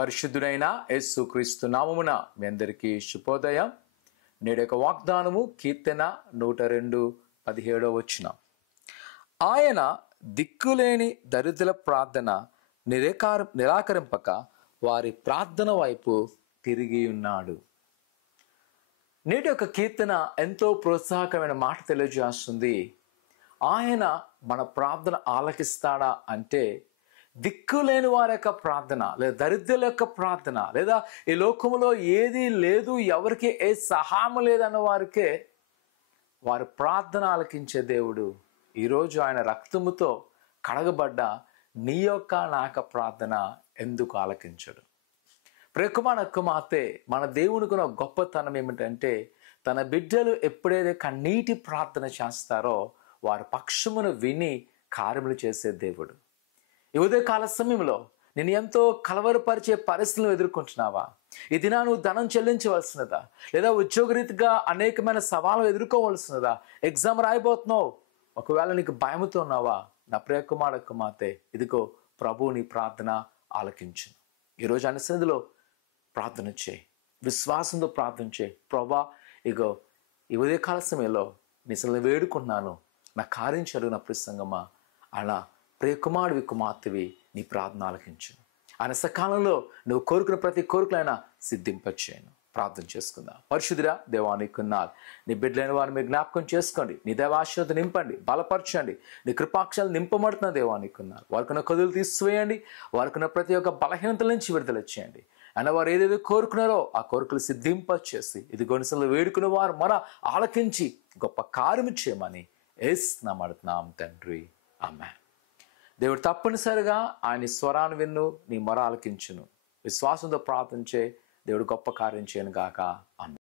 పరిశుద్ధుడైన యేసుక్రీస్తు నామమున మీ అందరికీ శుభోదయం. నేడు యొక్క వాగ్దానము కీర్తన 102:17. ఆయన దిక్కులేని దరిద్రుల ప్రార్థన నిరాకరింపక వారి ప్రార్థన వైపు తిరిగి ఉన్నాడు. నేటి యొక్క కీర్తన ఎంతో ప్రోత్సాహకరమైన మాట తెలియజేస్తుంది. ఆయన మన ప్రార్థన ఆలకిస్తాడా అంటే, దిక్కులేని వారి యొక్క ప్రార్థన లేదా దరిద్రుల యొక్క ప్రార్థన లేదా ఈ లోకములో ఏదీ లేదు, ఎవరికి ఏ సహాయం లేదన్న వారికే వారి ప్రార్థన ఆలకించే దేవుడు ఈరోజు ఆయన రక్తముతో కడగబడ్డ నీ యొక్క నా యొక్క ప్రార్థన ఎందుకు ఆలకించడు? ప్రియకుమార కుమార్తె, మన దేవునికున్న గొప్పతనం ఏమిటంటే, తన బిడ్డలు ఎప్పుడైతే కన్నీటి ప్రార్థన చేస్తారో వారి పక్షమును విని కార్యములు చేసే దేవుడు. ఈ ఉదయకాల సమయంలో నేను ఎంతో కలవరపరిచే పరిస్థితులను ఎదుర్కొంటున్నావా? ఈ దినా నువ్వు ధనం చెల్లించవలసినదా, లేదా ఉద్యోగరీతిగా అనేకమైన సవాళ్ళు ఎదుర్కోవాల్సినదా, ఎగ్జామ్ రాయబోతున్నావు, ఒకవేళ నీకు భయముతో ఉన్నావా? నా ప్రియ కుమార కుమార్తె, ఇదిగో ప్రభు నీ ప్రార్థన ఆలకించును. ఈరోజు ఆయన సన్నిధిలో ప్రార్థన చేయి, విశ్వాసంతో ప్రార్థన చేయి. ప్రభా, ఇగో ఈ ఉదయకాల సమయంలో నీ సన్నిధిలో వేడుకున్నాను, నా కార్యం చదువు నా ప్రసంగమా అలా ప్రియ కుమారుడివి కుమార్తెవి నీ ప్రార్థన ఆలకించు. ఆయన సకాలంలో నువ్వు కోరుకున్న ప్రతి కోరికలైనా సిద్ధింపచేయను. ప్రార్థన చేసుకుందాం. పరిశుద్ధుడా దేవా, నీకున్నారు నీ బిడ్డలైన వారిని మీరు జ్ఞాపకం చేసుకోండి, నీ దైవాశీర్వాదం నింపండి, బలపరచండి, నీ కృపాక్షాలు నింపబడుతున్న దేవా నీకున్నారు. వారికున్న కొదులు తీసివేయండి, వారికున్న ప్రతి ఒక్క బలహీనతల నుంచి విడుదల చేయండి. అయినా వారు ఏదేదో కోరుకున్నారో ఆ కోరికలు సిద్ధింపచేసి ఇది గొనుసలు వేడుకున్న వారు మన ఆలకించి గొప్ప కార్యము చేయమని యేసు నామమున తండ్రి, ఆమేన్. దేవుడు తప్పనిసరిగా ఆయన స్వరాన్ని విన్ను, నీ మొర ఆలకించును. విశ్వాసంతో ప్రార్థించే దేవుడు గొప్ప కార్యం చేయను గాక. ఆమేన్.